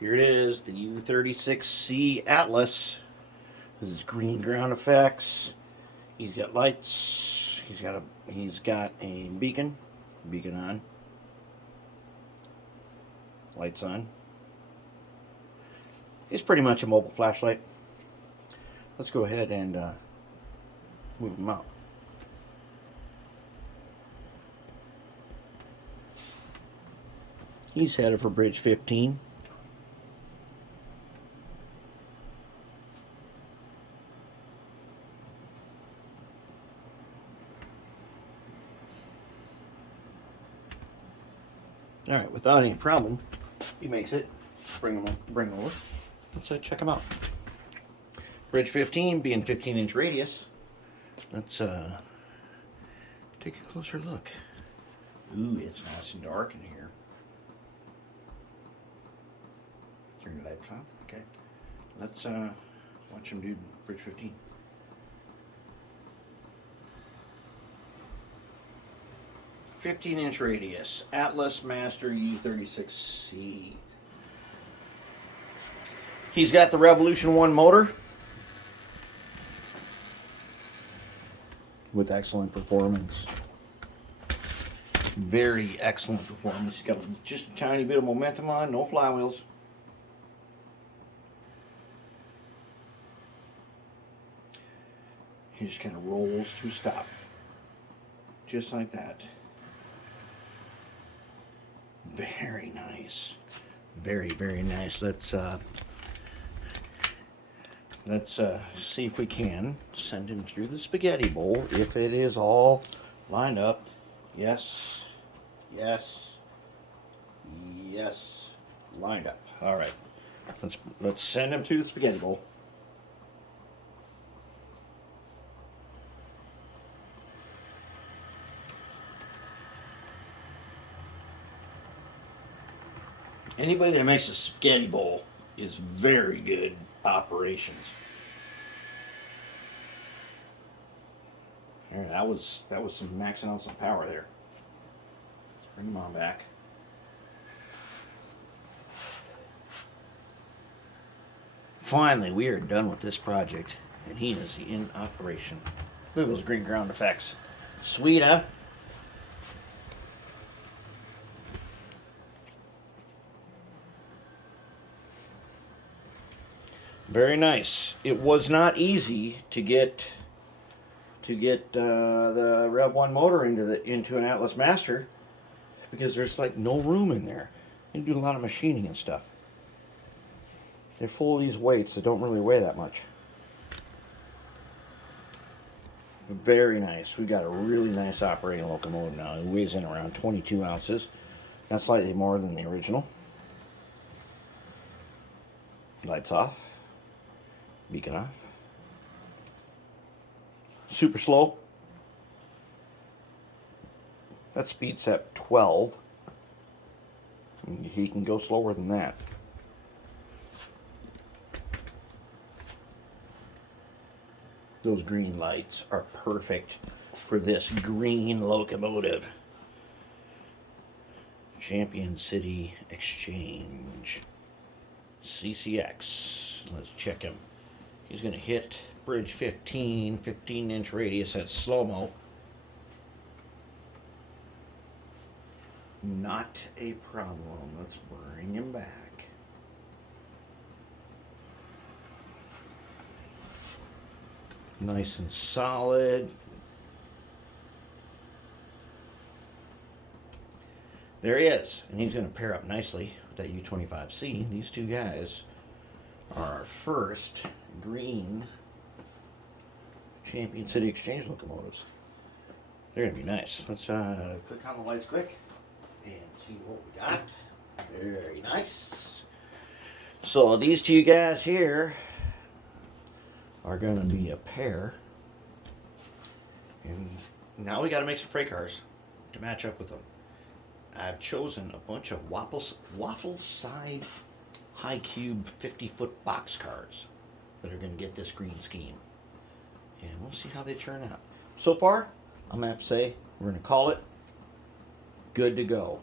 Here it is, the U36C Atlas. This is green ground effects. He's got lights. He's got a beacon on. Lights on. It's pretty much a mobile flashlight. Let's go ahead and move him out. He's headed for bridge 15. All right, without any problem, he makes it. Bring him over. Let's check him out. Bridge 15 being 15-inch radius. Let's take a closer look. Ooh, it's nice and dark in here. Turn your lights on. Okay. Let's watch him do bridge 15. "15-inch radius, Atlas Master U36C. He's got the REV1 motor with excellent performance. Very excellent performance. He's got just a tiny bit of momentum on, no flywheels. He just kind of rolls to stop. Just like that. Very nice. Very, very nice. Let's see if we can send him through the spaghetti bowl if it is all lined up. Yes, yes, yes, lined up. All right, let's send him through the spaghetti bowl. Anybody that makes a spaghetti bowl is very good operations. All right, that was some maxing out some power there. Let's bring them on back. Finally, we are done with this project, and he is in operation. Look at those green ground effects. Sweet, huh? Very nice. It was not easy to get the REV1 motor into an Atlas Master because there's like no room in there. You do a lot of machining and stuff. They're full of these weights that don't really weigh that much. Very nice. We got a really nice operating locomotive now. It weighs in around 22 ounces. That's slightly more than the original. Lights off. Beacon off. Super slow. That speed set 12. He can go slower than that. Those green lights are perfect for this green locomotive. Champion City Exchange. CCX. Let's check him. He's going to hit bridge 15, 15-inch radius at slow-mo. Not a problem. Let's bring him back. Nice and solid. There he is. And he's going to pair up nicely with that U25C. These two guys are our first green Champion City Exchange locomotives. They're going to be nice. Let's click on the lights quick and see what we got. Very nice. So these two guys here are going to be a pair. And now we got to make some freight cars to match up with them. I've chosen a bunch of waffle side high cube 50-foot box cars that are going to get this green scheme. And we'll see how they turn out. So far, I'm going to have to say we're going to call it good to go.